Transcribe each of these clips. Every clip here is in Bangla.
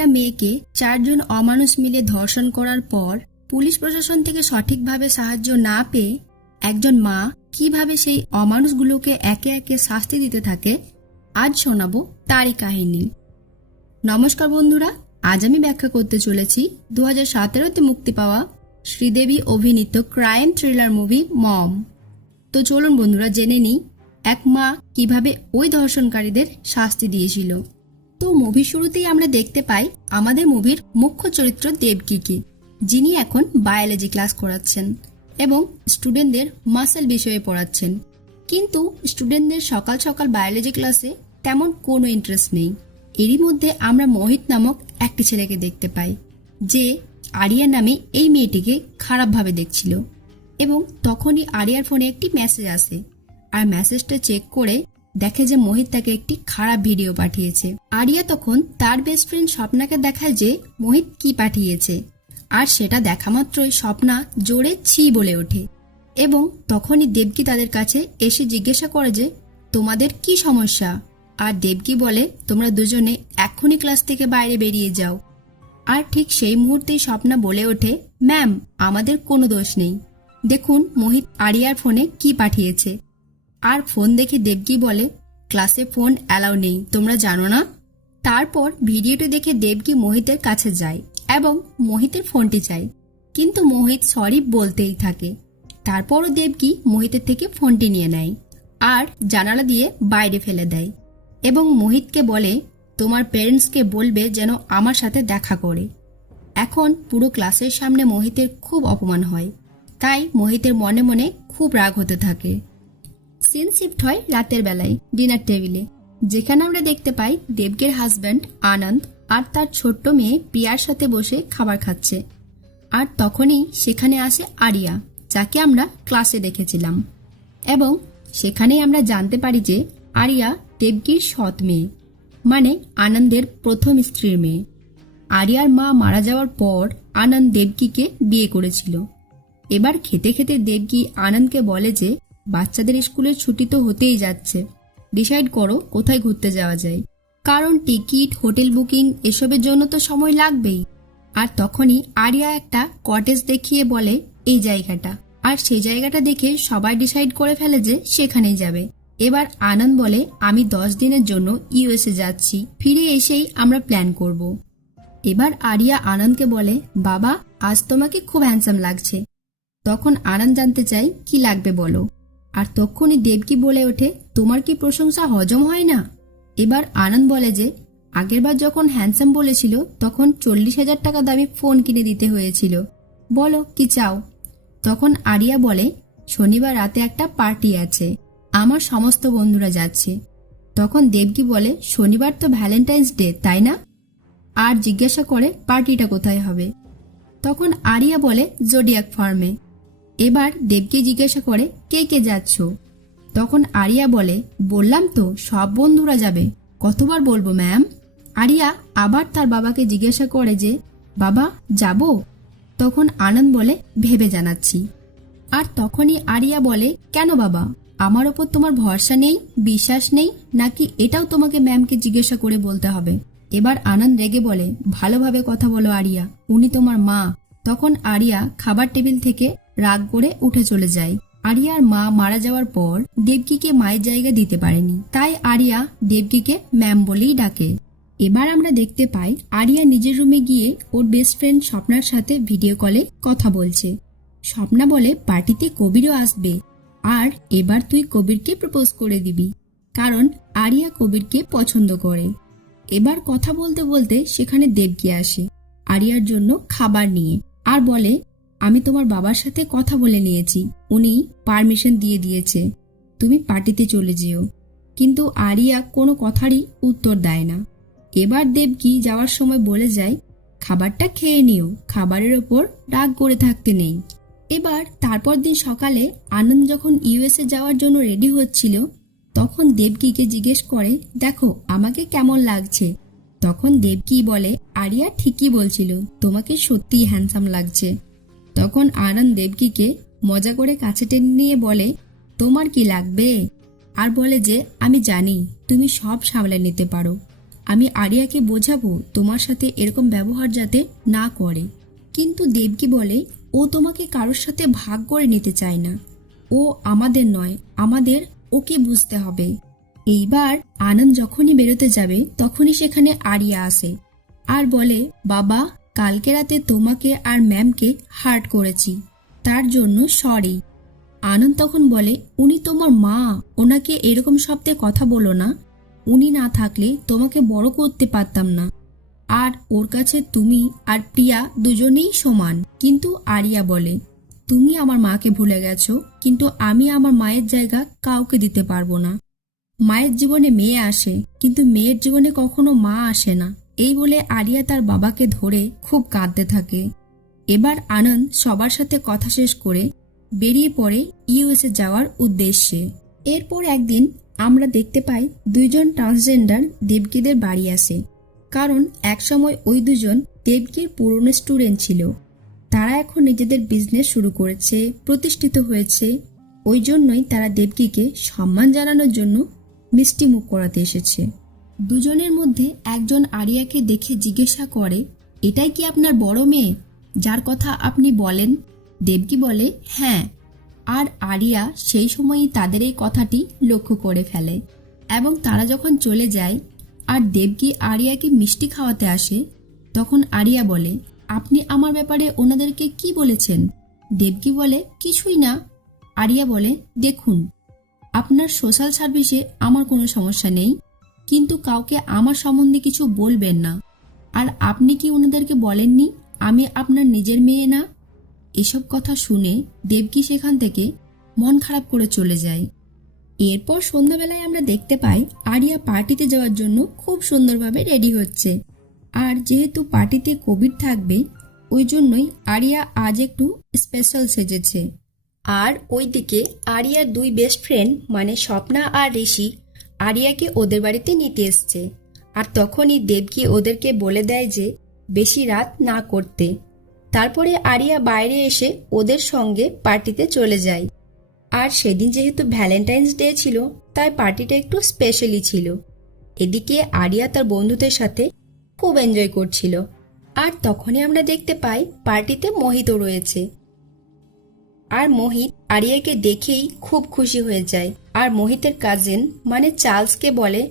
একটা মেয়েকে 4 জন অমানুষ মিলে ধর্ষণ করার পর পুলিশ প্রশাসন থেকে সঠিকভাবে সাহায্য না পেয়ে একজন মা কিভাবে সেই অমানুষগুলোকে একে একে শাস্তি দিতে থাকে, আজ শোনাবো তারই কাহিনী। নমস্কার বন্ধুরা, আজ আমি ব্যাখ্যা করতে চলেছি 2017তে মুক্তি পাওয়া শ্রীদেবী অভিনীত ক্রাইম থ্রিলার মুভি মম। তো চলুন বন্ধুরা জেনে নিই এক মা কিভাবে ওই ধর্ষণকারীদের শাস্তি দিয়েছিল। তো মুভির শুরুতেই আমরা দেখতে পাই আমাদের মুভির মুখ্য চরিত্র দেবকীকে, যিনি এখন বায়োলজি ক্লাস করাচ্ছেন এবং স্টুডেন্টদের মাসেল বিষয়ে পড়াচ্ছেন। কিন্তু স্টুডেন্টদের সকাল সকাল বায়োলজি ক্লাসে তেমন কোনো ইন্টারেস্ট নেই। এরই মধ্যে আমরা মোহিত নামক একটি ছেলেকে দেখতে পাই, যে আরিয়া নামে এই মেয়েটিকে খারাপভাবে দেখছিল। এবং তখনই আরিয়ার ফোনে একটি মেসেজ আসে, আর মেসেজটা চেক করে দেখে যে মোহিত তাকে একটি খারাপ ভিডিও পাঠিয়েছে। আরিয়া তখন তার বেস্ট ফ্রেন্ড স্বপ্নাকে দেখায় যে মোহিত কি পাঠিয়েছে, আর সেটা দেখা মাত্রই স্বপ্না জোরে ছি বলে ওঠে। এবং তখনই দেবকী তাদের কাছে এসে জিজ্ঞাসা করে যে তোমাদের কি সমস্যা, আর দেবকী বলে তোমরা দুজনে এক্ষুনি ক্লাস থেকে বাইরে বেরিয়ে যাও। আর ঠিক সেই মুহূর্তেই স্বপ্না বলে ওঠে, ম্যাম আমাদের কোনো দোষ নেই, দেখুন মোহিত আরিয়ার ফোনে কি পাঠিয়েছে। আর ফোন দেখে দেবকী বলে ক্লাসে ফোন অ্যালাউ নেই, তোমরা জানো না। তারপর ভিডিওটি দেখে দেবকী মোহিতের কাছে যায় এবং মোহিতের ফোনটি চায়, কিন্তু মোহিত সরি বলতেই থাকে। তারপরও দেবকী মোহিতের থেকে ফোনটি নিয়ে নেয় আর জানালা দিয়ে বাইরে ফেলে দেয় এবং মোহিতকে বলে তোমার প্যারেন্টসকে বলবে যেন আমার সাথে দেখা করে। এখন পুরো ক্লাসের সামনে মোহিতের খুব অপমান হয়, তাই মোহিতের মনে মনে খুব রাগ হতে থাকে। সিন শিফট হয় রাতের বেলায় ডিনার টেবিলে, যেখানে আমরা দেখতে পাই দেবকীর হাজব্যান্ড আনন্দ আর তার ছোট্ট মেয়ে প্রিয়ার সাথে বসে খাবার খাচ্ছে। আর তখনই সেখানে আসে আরিয়া, যাকে আমরা ক্লাসে দেখেছিলাম। এবং সেখানেই আমরা জানতে পারি যে আরিয়া দেবকীর সৎ মেয়ে, মানে আনন্দের প্রথম স্ত্রীর মেয়ে। আরিয়ার মা মারা যাওয়ার পর আনন্দ দেবকীকে বিয়ে করেছিল। এবার খেতে খেতে দেবকী আনন্দকে বলে যে বাচ্চাদের স্কুলের ছুটি তো হতেই যাচ্ছে, ডিসাইড করো কোথায় ঘুরতে যাওয়া যায়, কারণ টিকিট হোটেল বুকিং এসবের জন্য তো সময় লাগবেই। আর তখনই আরিয়া একটা কটেজ দেখিয়ে বলে এই জায়গাটা, আর সেই জায়গাটা দেখে সবাই ডিসাইড করে ফেলে যে সেখানেই যাবে। এবার আনন্দ বলে আমি 10 দিনের জন্য ইউএসএ যাচ্ছি, ফিরে এসেই আমরা প্ল্যান করব। এবার আরিয়া আনন্দকে বলে বাবা আজ তোমাকে খুব হ্যান্ডসাম লাগছে। তখন আনন্দ জানতে চাই কি লাগবে বলো, আর তখনই দেবকী বলে ওঠে তোমার কি প্রশংসা হজম হয় না। এবার আনন্দ বলে যে আগেরবার যখন হ্যান্ডসাম বলেছিল তখন 40,000 টাকা দামি ফোন কিনে দিতে হয়েছিল, বলো কি চাও। তখন আরিয়া বলে শনিবার রাতে একটা পার্টি আছে, আমার সমস্ত বন্ধুরা যাচ্ছে। তখন দেবকী বলে শনিবার তো ভ্যালেন্টাইন্স ডে তাই না, আর জিজ্ঞাসা করে পার্টিটা কোথায় হবে। তখন আরিয়া বলে জোডিয়াক ফার্মে। এবার দেবকী জিজ্ঞাসা করে কে কে যাচ্ছ। তখন আরিয়া বলে বললাম তো সব বন্ধুরা যাবে, কতবার বলবো ম্যাম। আরিয়া আবার তার বাবাকে জিজ্ঞাসা করে যে বাবা যাব। তখন আনন্দ বলে ভেবে জানাচ্ছি। আর তখনই আরিয়া বলে কেন বাবা, আমার ওপর তোমার ভরসা নেই, বিশ্বাস নেই নাকি, এটাও তোমাকে ম্যামকে জিজ্ঞাসা করে বলতে হবে। এবার আনন্দ রেগে বলে ভালোভাবে কথা বলো আরিয়া, উনি তোমার মা। তখন আরিয়া খাবার টেবিল থেকে রাগ করে উঠে চলে যায়। আরিয়ার মা মারা যাওয়ার পর দেবকীকে মায়ের জায়গা দিতে পারেনি, তাই আরিয়া দেবকীকে ম্যাম বলেই ডাকে। এবার আমরা দেখতে পাই আরিয়া নিজের রুমে গিয়ে ওর বেস্ট ফ্রেন্ড স্বপ্নার সাথে ভিডিও কলে কথা বলছে। স্বপ্না বলে পার্টিতে কবিরও আসবে, আর এবার তুই কবিরকে প্রপোজ করে দিবি, কারণ আরিয়া কবিরকে পছন্দ করে। এবার কথা বলতে বলতে সেখানে দেবকী আসে আরিয়ার জন্য খাবার নিয়ে, আর বলে আমি তোমার বাবার সাথে কথা বলে নিয়েছি, উনি পারমিশন দিয়ে দিয়েছে, তুমি পার্টিতে চলে যেও। কিন্তু আরিয়া কোনো কথারই উত্তর দেয় না। এবার দেবকী যাওয়ার সময় বলে যায় খাবারটা খেয়ে নিও, খাবারের ওপর রাগ করে থাকতে নেই। এবার তারপর দিন সকালে আনন্দ যখন ইউএসএ যাওয়ার জন্য রেডি হচ্ছিল, তখন দেবকীকে জিজ্ঞেস করে দেখো আমাকে কেমন লাগছে। তখন দেবকী বলে আরিয়া ঠিকই বলছিল, তোমাকে সত্যিই হ্যান্ডসাম লাগছে। তখন আনন্দ দেবকীকে মজা করে কাছে টেনে নিয়ে বলে তোমার কি লাগবে, আর বলে যে আমি জানি তুমি সব সামলে নিতে পারো, আমি আরিয়াকে বোঝাবো তোমার সাথে এরকম ব্যবহার যাতে না করে। কিন্তু দেবকী বলে ও তোমাকে কারোর সাথে ভাগ করে নিতে চায় না, ও আমাদের নয়, আমাদের ওকে বুঝতে হবে। এইবার আনন্দ যখনই বেরোতে যাবে তখনই সেখানে আরিয়া আসে আর বলে, বাবা কালকে রাতে তোমাকে আর ম্যামকে হার্ট করেছি, তার জন্য সরি। আনন্দ তখন বলে, উনি তোমার মা, ওনাকে এরকম শব্দে কথা বলো না, উনি না থাকলে তোমাকে বড় করতে পারতাম না, আর ওর কাছে তুমি আর প্রিয়া দুজনেই সমান। কিন্তু আরিয়া বলে, তুমি আমার মাকে ভুলে গেছো, কিন্তু আমি আমার মায়ের জায়গা কাউকে দিতে পারবো না। মায়ের জীবনে মেয়ে আসে, কিন্তু মেয়ের জীবনে কখনো মা আসে না। এই বলে আরিয়া তার বাবাকে ধরে খুব কাঁদতে থাকে। এবার আনন্দ সবার সাথে কথা শেষ করে বেরিয়ে পড়ে ইউএসএ যাওয়ার উদ্দেশ্যে। এরপর একদিন আমরা দেখতে পাই দুইজন ট্রান্সজেন্ডার দেবকীদের বাড়ি আসে, কারণ একসময় ওই দুজন দেবকীর পুরনো স্টুডেন্ট ছিল। তারা এখন নিজেদের বিজনেস শুরু করেছে, প্রতিষ্ঠিত হয়েছে। ওই জন্যই তারা দেবকীকে সম্মান জানানোর জন্য মিষ্টি মুখ করাতে এসেছে। দুজনের মধ্যে একজন আরিয়াকে দেখে জিজ্ঞাসা করে, এটাই কি আপনার বড় মেয়ে যার কথা আপনি বলেন? দেবকী বলে, হ্যাঁ। আর আরিয়া সেই সময়ই তাদের এই কথাটি লক্ষ্য করে ফেলে এবং তারা যখন চলে যায় আর দেবকী আরিয়াকে মিষ্টি খাওয়াতে আসে, তখন আরিয়া বলে, আপনি আমার ব্যাপারে ওনাদেরকে কি বলেছেন? দেবকী বলে, কিছুই না। আরিয়া বলে, দেখুন, আপনার সোশ্যাল সার্ভিসে আমার কোনো সমস্যা নেই, কিন্তু কাউকে আমার সম্বন্ধে কিছু বলবেন না। আর আপনি কি ওনাদেরকে বলেননি আমি আপনার নিজের মেয়ে না? এসব কথা শুনে দেবকী সেখান থেকে মন খারাপ করে চলে যায়। এরপর সন্ধ্যাবেলায় আমরা দেখতে পাই আরিয়া পার্টিতে যাওয়ার জন্য খুব সুন্দরভাবে রেডি হচ্ছে। আর যেহেতু পার্টিতে কবির থাকবে, ওই জন্যই আরিয়া আজ একটু স্পেশাল সেজেছে। আর ওইদিকে আরিয়ার দুই বেস্ট ফ্রেন্ড মানে স্বপ্না আর ঋষি আরিয়াকে ওদের বাড়িতে নিতে এসছে। আর তখনই দেবকী ওদেরকে বলে দেয় যে বেশি রাত না করতে। তারপরে আরিয়া বাইরে এসে ওদের সঙ্গে পার্টিতে চলে যায়। আর সেদিন যেহেতু ভ্যালেন্টাইন্স ডে ছিল, তাই পার্টিটা একটু স্পেশালি ছিল। এদিকে আরিয়া তার বন্ধুদের সাথে খুব এনজয় করছিল। আর তখনই আমরা দেখতে পাই পার্টিতে মোহিতও রয়েছে। আর মোহিত আরিয়াকে দেখেই খুব খুশি হয়ে যায়। আর মোহিতের কাজিন মানে চার্লসকে বলে,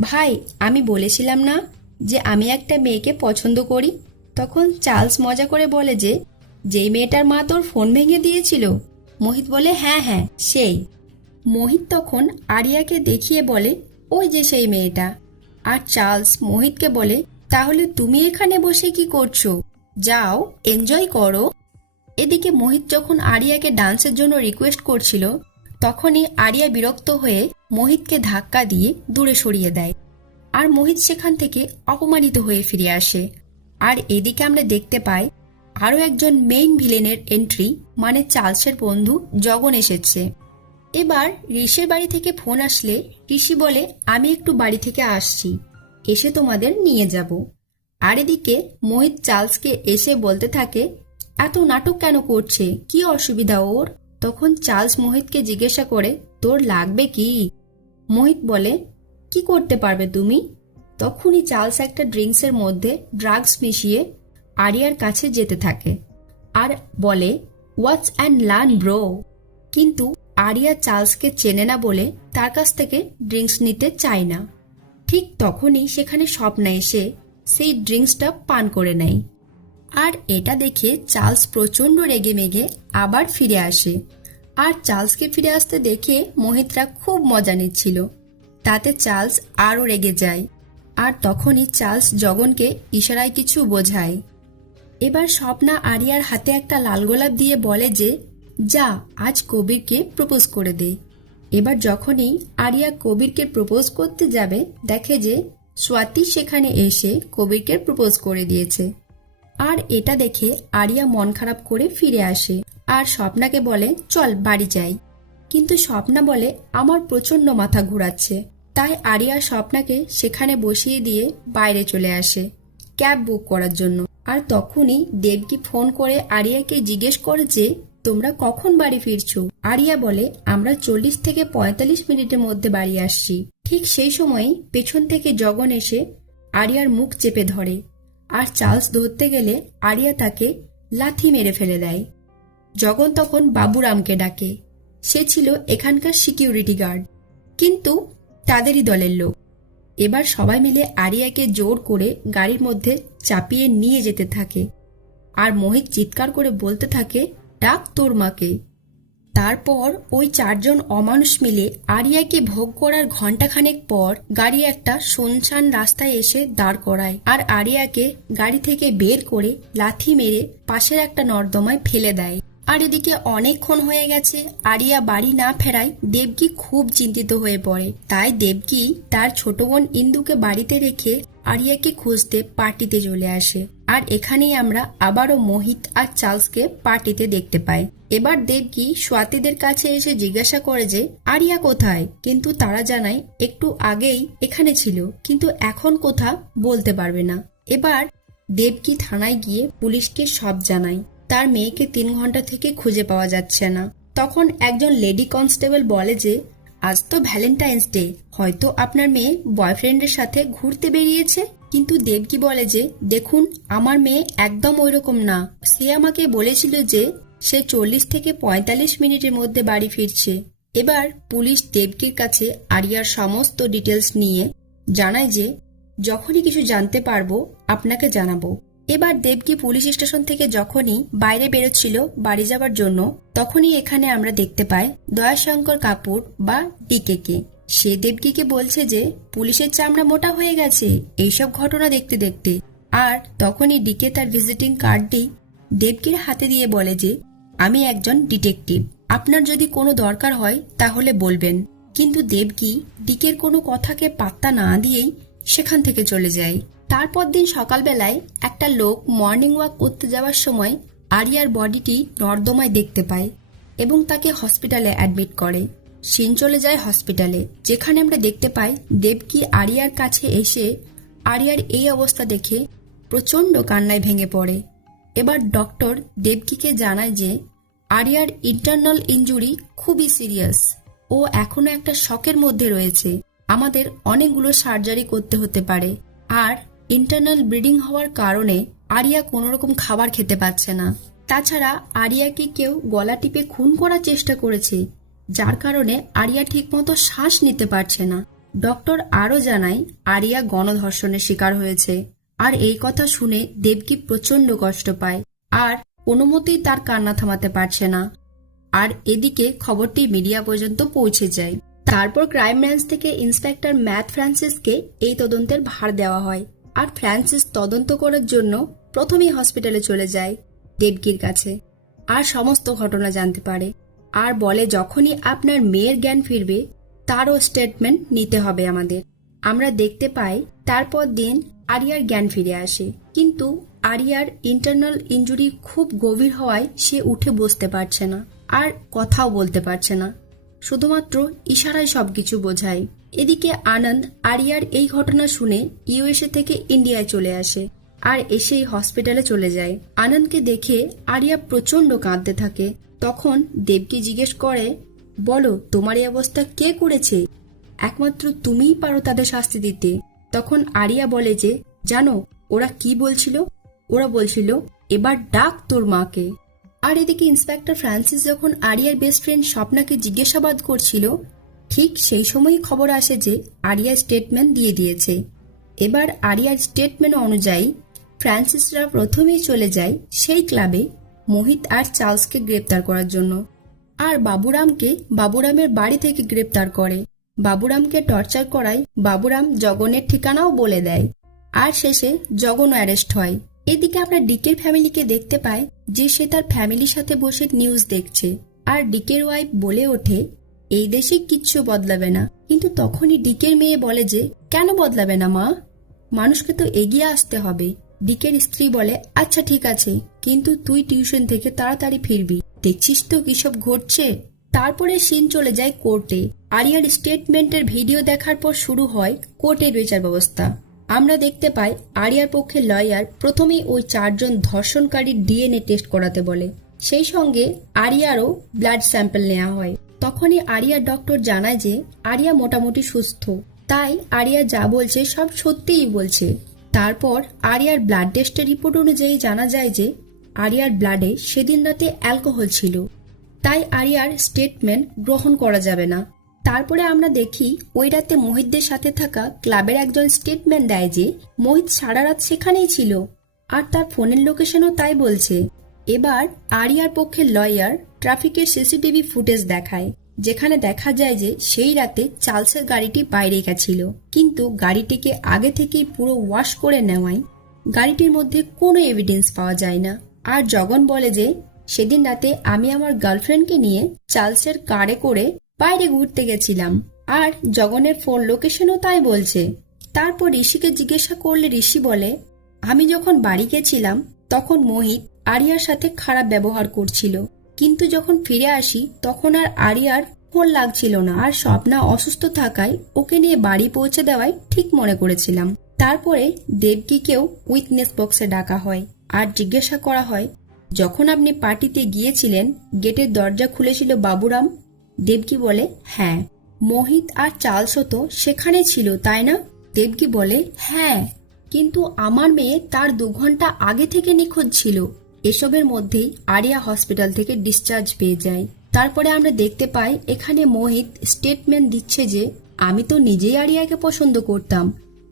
ভাই আমি বলেছিলাম না যে আমি একটা মেয়েকে পছন্দ করি? তখন চার্লস মজা করে বলে যে যেই মেয়েটার মা তোর ফোন ভেঙে দিয়েছিল। মোহিত বলে, হ্যাঁ হ্যাঁ সেই। মোহিত তখন আরিয়াকে দেখিয়ে বলে, ওই যে সেই মেয়েটা। আর চার্লস মোহিতকে বলে, তাহলে তুমি এখানে বসে কি করছো? যাও এনজয় করো। এদিকে মোহিত যখন আরিয়াকে ডান্সের জন্য রিকোয়েস্ট করছিল, তখনই আরিয়া বিরক্ত হয়ে মোহিতকে ধাক্কা দিয়ে দূরে সরিয়ে দেয়। আর মোহিত সেখান থেকে অপমানিত হয়ে ফিরে আসে। আর এদিকে আমরা দেখতে পাই আরও একজন মেইন ভিলেনের এন্ট্রি মানে চার্লসের বন্ধু জগন এসেছে। এবার ঋষির বাড়ি থেকে ফোন আসলে ঋষি বলে, আমি একটু বাড়ি থেকে আসছি, এসে তোমাদের নিয়ে যাব। আর এদিকে মোহিত চার্লসকে এসে বলতে থাকে, এত নাটক কেন করছে, কি অসুবিধা ওর? তখন চার্লস মোহিতকে জিজ্ঞাসা করে, তোর লাগবে কি? মোহিত বলে, কি করতে পারবে তুমি? তখনই চার্লস একটা ড্রিঙ্কসের মধ্যে ড্রাগস মিশিয়ে আরিয়ার কাছে যেতে থাকে আর বলে, ওয়াটস অ্যান্ড লার্ন ব্রো। কিন্তু আরিয়া চার্লসকে চেনে না বলে তার কাছ থেকে ড্রিঙ্কস নিতে চায় না। ঠিক তখনই সেখানে স্বপ্না এসে সেই ড্রিঙ্কসটা পান করে নেয়। আর এটা দেখে চার্লস প্রচণ্ড রেগে মেগে আবার ফিরে আসে। আর চার্লসকে ফিরে আসতে দেখে মোহিতরা খুব মজা নিচ্ছিল। তাতে চার্লস আরও রেগে যায়। আর তখনই চার্লস জগনকে ইশারায় কিছু বোঝায়। এবার স্বপ্না আরিয়ার হাতে একটা লাল গোলাপ দিয়ে বলে যে, যা আজ কবিরকে প্রপোজ করে দে। এবার যখনই আরিয়া কবিরকে প্রপোজ করতে যাবে, দেখে যে স্বাতী সেখানে এসে কবিরকে প্রপোজ করে দিয়েছে। আর এটা দেখে আরিয়া মন খারাপ করে ফিরে আসে আর স্বপ্নাকে বলে, চল বাড়ি যাই। কিন্তু স্বপ্না বলে, আমার প্রচণ্ড মাথা ঘোরাচ্ছে। তাই আরিয়া স্বপ্নাকে সেখানে বসিয়ে দিয়ে বাইরে চলে আসে ক্যাব বুক করার জন্য। আর তখনই দেবকী ফোন করে আরিয়াকে জিজ্ঞেস করে যে তোমরা কখন বাড়ি ফিরছো? আরিয়া বলে, আমরা 40 থেকে 45 মিনিটের মধ্যে বাড়ি আসছি। ঠিক সেই সময় পেছন থেকে জগন এসে আরিয়ার মুখ চেপে ধরে, আর চার্লস ধরতে গেলে আরিয়া তাকে লাথি মেরে ফেলে দেয়। জগন তখন বাবুরামকে ডাকে। সে ছিল এখানকার সিকিউরিটি গার্ড, কিন্তু তাদেরই দলের লোক। এবার সবাই মিলে আরিয়াকে জোর করে গাড়ির মধ্যে চাপিয়ে নিয়ে যেতে থাকে, আর মোহিত চিৎকার করে বলতে থাকে, ডাক তোর মাকে। তারপর ওই চারজন অমানুষ মিলে আরিয়াকে ভোগ করার ঘণ্টাখানেক পর গাড়ি একটা শুনশান রাস্তায় এসে দাঁড় করায়, আর আরিয়াকে গাড়ি থেকে বের করে লাথি মেরে পাশের একটা নর্দমায় ফেলে দেয়। আর এদিকে অনেকক্ষণ হয়ে গেছে, আরিয়া বাড়ি না ফেরায় দেবকী খুব চিন্তিত হয়ে পড়ে। তাই দেবকী তার ছোট বোন ইন্দুকে বাড়িতে রেখে আরিয়াকে খুঁজতে পার্টিতে চলে আসে। আর এখানেই আমরা আবারও মোহিত আর চার্লসকে পার্টিতে দেখতে পাই। এবার দেবকী স্বাতীদের কাছে এসে জিজ্ঞাসা করে যে আরিয়া কোথায়, কিন্তু তারা জানায় একটু আগেই এখানে ছিল, কিন্তু এখন কোথা বলতে পারবে না। এবার দেবকী থানায় গিয়ে পুলিশকে সব জানায়। তার মেয়েকে 3 ঘন্টা থেকে খুঁজে পাওয়া যাচ্ছে না। তখন একজন লেডি কনস্টেবল বলে যে আজ তো ভ্যালেন্টাইন্স ডে, হয়তো আপনার মেয়ে বয়ফ্রেন্ডের সাথে ঘুরতে বেরিয়েছে। কিন্তু দেবকী বলে যে দেখুন, আমার মেয়ে একদম ওইরকম না। সে আমাকে বলেছিল যে সে 40 থেকে 45 মিনিটের মধ্যে বাড়ি ফিরছে। এবার পুলিশ দেবকীর কাছে আরিয়ার সমস্ত ডিটেলস নিয়ে জানায় যে যখনই কিছু জানতে পারবো আপনাকে জানাবো। এবার দেবকী পুলিশ স্টেশন থেকে যখনই বাইরে বেরোচ্ছিল বাড়ি যাবার জন্য, তখনই এখানে আমরা দেখতে পাই দয়াশঙ্কর কাপুর বা ডিকে। সে দেবকীকে বলছে যে পুলিশের চামড়া মোটা হয়ে গেছে এইসব ঘটনা দেখতে দেখতে। আর তখনই ডিকে তার ভিজিটিং কার্ডটি দেবকীর হাতে দিয়ে বলে যে আমি একজন ডিটেকটিভ, আপনার যদি কোনো দরকার হয় তাহলে বলবেন। কিন্তু দেবকী ডিকের কোনো কথাকে পাত্তা না দিয়েই সেখান থেকে চলে যায়। তারপর দিন সকালবেলায় একটা লোক মর্নিং ওয়াক করতে যাওয়ার সময় আরিয়ার বডিটি নর্দমায় দেখতে পায় এবং তাকে হসপিটালে অ্যাডমিট করে। সিন চলে যায় হসপিটালে, যেখানে আমরা দেখতে পাই দেবকী আরিয়ার কাছে এসে আরিয়ার এই অবস্থা দেখে প্রচণ্ড কান্নায় ভেঙে পড়ে। এবার ডক্টর দেবকীকে জানায় যে আরিয়ার ইন্টারনাল ইনজুরি খুবই সিরিয়াস, ও এখনো একটা শকের মধ্যে রয়েছে, আমাদের অনেকগুলো সার্জারি করতে হতে পারে। আর ইন্টারনাল ব্লিডিং হওয়ার কারণে আরিয়া কোনোরকম খাবার খেতে পাচ্ছে না। তাছাড়া আরিয়াকে কেউ গলা টিপে খুন করার চেষ্টা করেছে, যার কারণে আরিয়া ঠিকমতো শ্বাস নিতে পারছে না। ডক্টর আরও জানায় আরিয়া গণধর্ষণের শিকার হয়েছে। আর এই কথা শুনে দেবকী প্রচন্ড কষ্ট পায় আর কোনো মতেই তার কান্না থামাতে পারছে না। আর এদিকে খবরটি মিডিয়া পর্যন্ত পৌঁছে যায়। তারপর ক্রাইম ব্রাঞ্চ থেকে ইন্সপেক্টর ম্যাথ ফ্রান্সিসকে এই তদন্তের ভার দেওয়া হয়। আর ফ্রান্সিস তদন্ত করার জন্য প্রথমেই হসপিটালে চলে যায় দেবকীর কাছে, আর সমস্ত ঘটনা জানতে পারে। আর বলে যখনই আপনার মেয়ের জ্ঞান ফিরবে তারও স্টেটমেন্ট নিতে হবে আমাদের। আমরা দেখতে পাই তারপর দিন আরিয়ার জ্ঞান ফিরে আসে, কিন্তু আরিয়ার ইন্টারনাল ইনজুরি খুব গভীর হওয়ায় সে উঠে বসতে পারছে না আর কথাও বলতে পারছে না, শুধুমাত্র ইশারায় সবকিছু বোঝায়। এদিকে আনন্দ আরিয়ার এই ঘটনা শুনে ইউএসএ থেকে ইন্ডিয়ায় চলে আসে আর এসেই হসপিটালে চলে যায়। আনন্দকে দেখে আরিয়া প্রচন্ড কাঁদতে থাকে। তখন দেবকী জিজ্ঞেস করে, বলো তোমার এই অবস্থা কে করেছে? একমাত্র তুমিই পারো তাদের শাস্তি দিতে। তখন আরিয়া বলে যে জানো ওরা কি বলছিল? ওরা বলছিল এবার ডাক তোর মাকে। আর এদিকে ইন্সপেক্টর ফ্রান্সিস যখন আরিয়ার বেস্ট ফ্রেন্ড স্বপ্নাকে জিজ্ঞাসাবাদ করছিল, ঠিক সেই সময়ই খবর আসে যে আরিয়া স্টেটমেন্ট দিয়ে দিয়েছে। এবার আরিয়ার স্টেটমেন্ট অনুযায়ী ফ্রান্সিসরা প্রথমেই চলে যায় সেই ক্লাবে মোহিত আর চার্লসকে গ্রেপ্তার করার জন্য। আর বাবুরামের বাড়ি থেকে গ্রেপ্তার করে। বাবুরামকে টর্চার করায় বাবুরাম জগনের ঠিকানাও বলে দেয়। আর শেষে জগনও অ্যারেস্ট হয়। এদিকে আমরা ডিকের ফ্যামিলিকে দেখতে পাই যে সে তার ফ্যামিলির সাথে বসে নিউজ দেখছে। আর ডিকের ওয়াইফ বলে ওঠে এই দেশে কিচ্ছু বদলাবে না। কিন্তু তখনই ডিকের মেয়ে বলে যে কেন বদলাবে না মা, মানুষকে তো এগিয়ে আসতে হবে। ডিকের স্ত্রী বলে আচ্ছা ঠিক আছে, কিন্তু তুই টিউশন থেকে তাড়াতাড়ি ফিরবি, দেখছিস তো কিসব ঘটছে। তারপরে সিন চলে যায় কোর্টে। আরিয়ার স্টেটমেন্টের ভিডিও দেখার পর শুরু হয় কোর্টের বিচার ব্যবস্থা। আমরা দেখতে পাই আরিয়ার পক্ষে লয়ার প্রথমেই ওই 4 জন ধর্ষণকারীর ডিএনএ টেস্ট করাতে বলে। সেই সঙ্গে আরিয়ারও ব্লাড স্যাম্পল নেওয়া হয়। তখনই আরিয়ার ডক্টর জানায় যে আরিয়া মোটামুটি সুস্থ তাই আরিয়া যা বলছে সব সত্যিই বলছে। তারপর আরিয়ার ব্লাড টেস্টের রিপোর্ট অনুযায়ী জানা যায় যে আরিয়ার ব্লাডে সেদিন রাতে অ্যালকোহল ছিল, তাই আরিয়ার স্টেটমেন্ট গ্রহণ করা যাবে না। তারপরে আমরা দেখি ওই রাতে মোহিতদের সাথে থাকা ক্লাবের একজন স্টেটমেন্ট দেয় যে মোহিত সারা রাত সেখানেই ছিল, আর তার ফোনের লোকেশনও তাই বলছে। এবার আরিয়ার পক্ষের লয়ার ট্রাফিকের সিসিটিভি ফুটেজ দেখায়, যেখানে দেখা যায় যে সেই রাতে চার্লসের গাড়িটি বাইরে গেছিল, কিন্তু গাড়িটিকে আগে থেকেই পুরো ওয়াশ করে নেওয়ায় গাড়িটির মধ্যে কোনো এভিডেন্স পাওয়া যায় না। আর জগন বলে যে সেদিন রাতে আমি আমার গার্লফ্রেন্ডকে নিয়ে চার্লসের কারে করে বাইরে ঘুরতে গেছিলাম, আর জগনের ফোন লোকেশনও তাই বলছে। তারপর ঋষিকে জিজ্ঞাসা করলে ঋষি বলে, আমি যখন বাড়ি গেছিলাম তখন মোহিত আরিয়ার সাথে খারাপ ব্যবহার করছিল, কিন্তু যখন ফিরে আসি তখন আর আরিয়ার ফোন লাগছিল না, আর স্বপ্না অসুস্থ থাকায় ওকে নিয়ে বাড়ি পৌঁছে দেওয়াই ঠিক মনে করেছিলাম। তারপরে দেবকীকেও উইটনেস বক্সে ডাকা হয় আর জিজ্ঞাসা করা হয়, যখন আপনি পার্টিতে গিয়েছিলেন গেটের দরজা খুলেছিল বাবুরাম? দেবকী বলে, হ্যাঁ। মোহিত আর চার্লসও তো সেখানে ছিল, তাই না? দেবকী বলে, হ্যাঁ, কিন্তু আমার মেয়ে তার 2 ঘন্টা আগে থেকে নিখোঁজ ছিল। এসবের মধ্যেই আরিয়া হসপিটাল থেকে ডিসচার্জ পেয়ে যায়। তারপরে আমরা দেখতে পাই এখানে মোহিত স্টেটমেন্ট দিচ্ছে যে আমি তো নিজেই আরিয়াকে পছন্দ করতাম,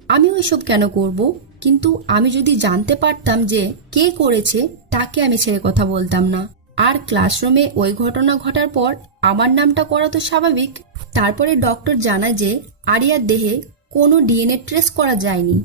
আমি ওইসব কেন করব, কিন্তু আমি যদি জানতে পারতাম যে কে করেছে তাকে আমি ছেড়ে কথা বলতাম না। আর ক্লাসরুমে ওই ঘটনা ঘটার পর আমার নামটা করা তো স্বাভাবিক। তারপরে ডক্টর জানায় যে আরিয়ার দেহে কোনো ডিএনএ ট্রেস করা যায়নি,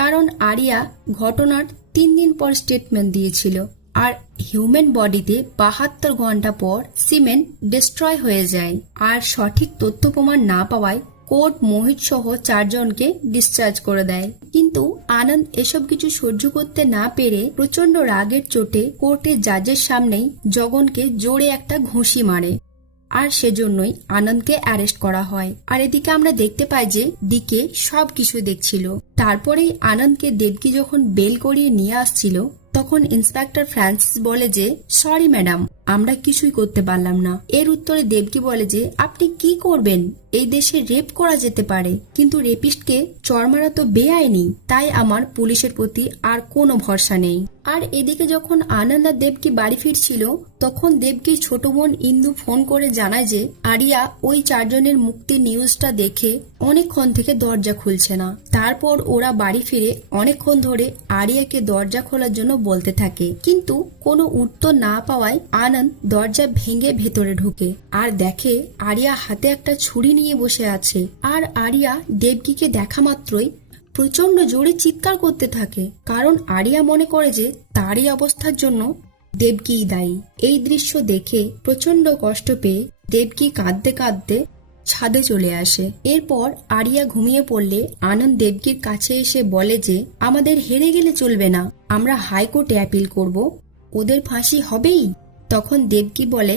কারণ আরিয়া ঘটনার 3 দিন পর স্টেটমেন্ট দিয়েছিল, আর হিউম্যান বডিতে 72 ঘন্টা পর সিমেন্ট ডিস্ট্রয় হয়ে যায়। আর সঠিক তথ্য প্রমাণ না পাওয়ায় কোর্ট মোহিত সহ 4 জনকে ডিসচার্জ করে দেয়। কিন্তু আনন্দ এসব কিছু সহ্য করতে না পেরে প্রচন্ড রাগের চোটে কোর্টের জাজের সামনেই জগনকে জোরে একটা ঘুষি মারে, আর সেজন্যই আনন্দকে অ্যারেস্ট করা হয়। আর এদিকে আমরা দেখতে পাই যে ডিকে সবকিছু দেখছিল। তারপরেই আনন্দকে দেবকী যখন বেল করিয়ে নিয়ে আসছিল তখন ইন্সপেক্টর ফ্রান্সিস বলে যে সরি ম্যাডাম, আমরা কিছুই করতে পারলাম না। এর উত্তরে দেবকী বলে যে আপনি কি করবেন, এই দেশে রেপ করা যেতে পারে, কিন্তু রেপিস্টকে চড় মারা তো বেআইনি, তাই আমার পুলিশের প্রতি আর কোনো ভরসা নেই। আর এদিকে যখন আনন্দ আর দেবকী বাড়ি ফিরছিল তখন দেবকীর ছোট বোন ইন্দু ফোন করে জানায় যে আরিয়া ওই 4 জনের মুক্তির নিউজটা দেখে অনেকক্ষণ থেকে দরজা খুলছে না। তারপর ওরা বাড়ি ফিরে অনেকক্ষণ ধরে আরিয়াকে দরজা খোলার জন্য বলতে থাকে, কিন্তু কোনো উত্তর না পাওয়ায় আনন্দ দরজা ভেঙে ভেতরে ঢুকে আর দেখে আরিয়া হাতে একটা ছুরি নিয়ে বসে আছে। আর আরিয়া দেবকীকে দেখা মাত্রই প্রচন্ড জোরে চিৎকার করতে থাকে, কারণ আরিয়া মনে করে যে তারই অবস্থার জন্য দেবকীই দায়ী। এই দৃশ্য দেখে প্রচন্ড কষ্ট পেয়ে দেবকী কাঁদতে কাঁদতে ছাদে চলে আসে। এরপর আরিয়া ঘুমিয়ে পড়লে আনন্দ দেবকীর কাছে এসে বলে যে আমাদের হেরে গেলে চলবে না, আমরা হাইকোর্টে অ্যাপিল করব, ওদের ফাঁসি হবেই। তখন দেবকী বলে,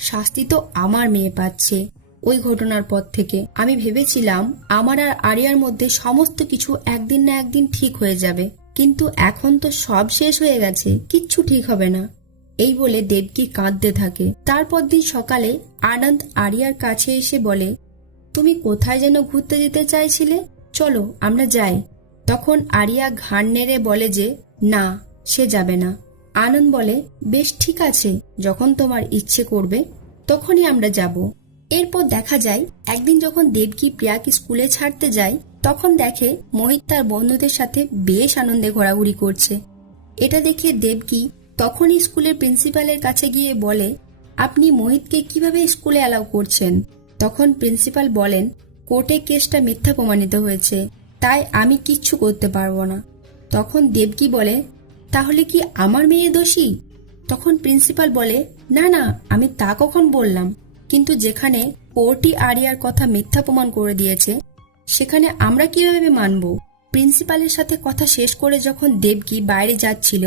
শাস্তি তো আমার মেয়ে পাচ্ছে। ওই ঘটনার পর থেকে আমি ভেবেছিলাম আমার আর আরিয়ার মধ্যে সমস্ত কিছু একদিন না একদিন ঠিক হয়ে যাবে, কিন্তু এখন তো সব শেষ হয়ে গেছে, কিচ্ছু ঠিক হবে না। এই বলে দেবকী কাঁদতে থাকে। তারপর দিন সকালে আনন্দ আরিয়ার কাছে এসে বলে, তুমি কোথায় যেন ঘুরতে যেতে চাইছিলে, চলো আমরা যাই। তখন আরিয়া ঘাড় নেড়ে বলে যে না, সে যাবে না। আনন্দ বলে, বেশ ঠিক আছে, যখন তোমার ইচ্ছে করবে তখনই আমরা যাব। এরপর দেখা যায় একদিন যখন দেবকী প্রিয়াকে স্কুলে ছাড়তে যায় তখন দেখে মোহিত তার বন্ধুদের সাথে বেশ আনন্দে ঘোরাঘুরি করছে। এটা দেখে দেবকী তখনই স্কুলের প্রিন্সিপালের কাছে গিয়ে বলে, আপনি মোহিতকে কিভাবে স্কুলে অ্যালাউ করছেন? তখন প্রিন্সিপাল বলেন, কোর্টে কেসটা মিথ্যা প্রমাণিত হয়েছে, তাই আমি কিচ্ছু করতে পারবো না। তখন দেবকী বলে, তাহলে কি আমার মেয়ে দোষী? তখন প্রিন্সিপাল বলে, না না, আমি তা কখন বললাম, কিন্তু যেখানে কোর্টই আরিয়ার কথা মিথ্যা প্রমাণ করে দিয়েছে সেখানে আমরা কিভাবে মানব? প্রিন্সিপালের সাথে কথা শেষ করে যখন দেবকী বাইরে যাচ্ছিল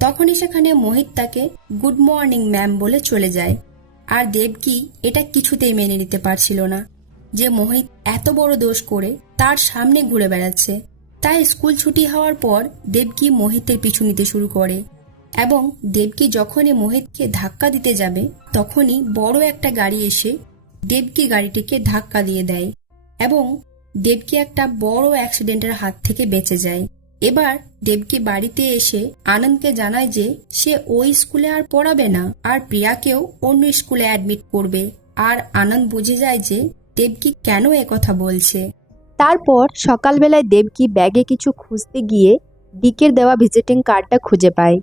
তখনই সেখানে মোহিত তাকে গুড মর্নিং ম্যাম বলে চলে যায়। আর দেবকী এটা কিছুতেই মেনে নিতে পারছিল না যে মোহিত এত বড় দোষ করে তার সামনে ঘুরে বেড়াচ্ছে। তাই স্কুল ছুটি হওয়ার পর দেবকী মোহিতের পিছু নিতে শুরু করে, এবং দেবকী যখনই মোহিতকে ধাক্কা দিতে যাবে তখনই বড় একটা গাড়ি এসে দেবকী গাড়িটিকে ধাক্কা দিয়ে দেয় এবং দেবকী একটা বড় অ্যাক্সিডেন্টের হাত থেকে বেঁচে যায়। এবার দেবকী বাড়িতে এসে আনন্দকে জানায় যে সে ওই স্কুলে আর পড়াবে না, আর প্রিয়াকেও অন্য স্কুলে অ্যাডমিট করবে। আর আনন্দ বুঝে যায় যে দেবকী কেন একথা বলছে। তারপর সকালবেলায় দেবকী ব্যাগে কিছু খুঁজতে গিয়ে ডিকের দেওয়া ভিজিটিং কার্ডটা খুঁজে পায়।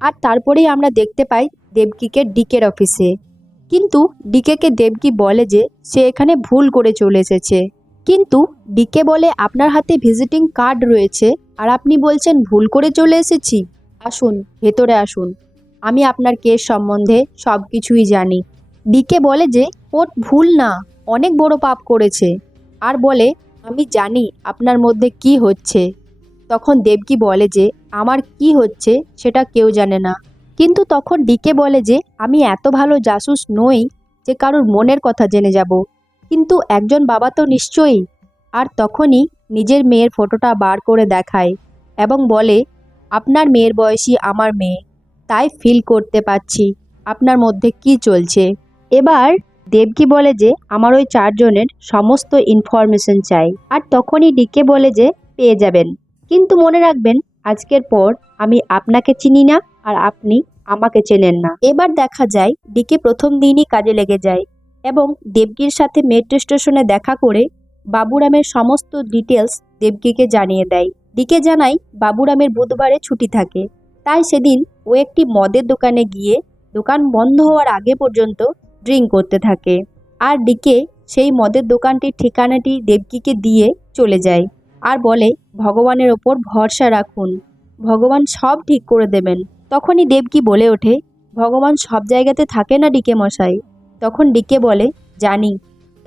আর তারপরেই আমরা দেখতে পাই দেবকীকে ডিকের অফিসে। কিন্তু ডিকেকে দেবকী বলে যে সে এখানে ভুল করে চলে এসেছে। কিন্তু ডিকে বলে, আপনার হাতে ভিজিটিং কার্ড রয়েছে আর আপনি বলছেন ভুল করে চলে এসেছি। আসুন, ভেতরে আসুন, আমি আপনার কেস সম্বন্ধে সব কিছুই জানি। ডিকে বলে যে ওর ভুল না, অনেক বড় পাপ করেছে। আর বলে, আমি জানি আপনার মধ্যে কি হচ্ছে। তখন দেবকী বলে যে আমার কি হচ্ছে সেটা কেউ জানে না। কিন্তু তখন ডিকে বলে যে আমি এত ভালো জাসুস নই যে কারোর মনের কথা জেনে যাব, কিন্তু একজন বাবা তো নিশ্চয়ই। আর তখনই নিজের মেয়ের ফটোটা বার করে দেখায় এবং বলে, আপনার মেয়ের বয়সী আমার মেয়ে, তাই ফিল করতে পারছি আপনার মধ্যে কি চলছে। এবার দেবকী বলে যে আমার ওই 4 জনের সমস্ত ইনফরমেশন চাই। আর তখনই ডিকে বলে যে পেয়ে যাবেন, কিন্তু মনে রাখবেন আজকের পর আমি আপনাকে চিনি না আর আপনি আমাকে চেনেন না। এবার দেখা যায় ডিকে প্রথম দিনই কাজে লেগে যায় এবং দেবকীর সাথে মেট্রো স্টেশনে দেখা করে বাবুরামের সমস্ত ডিটেলস দেবকীকে জানিয়ে দেয়। ডিকে জানায় বাবুরামের বুধবারে ছুটি থাকে, তাই সেদিন ও একটি মদের দোকানে গিয়ে দোকান বন্ধ হওয়ার আগে পর্যন্ত ড্রিঙ্ক করতে থাকে। আর ডিকে সেই মদের দোকানটির ঠিকানাটি দেবকীকে দিয়ে চলে যায় আর বলে, ভগবানের ওপর ভরসা রাখুন, ভগবান সব ঠিক করে দেবেন। তখনই দেবকী বলে ওঠে, ভগবান সব জায়গাতে থাকে না ডিকে মশাই। তখন ডিকে বলে, জানি,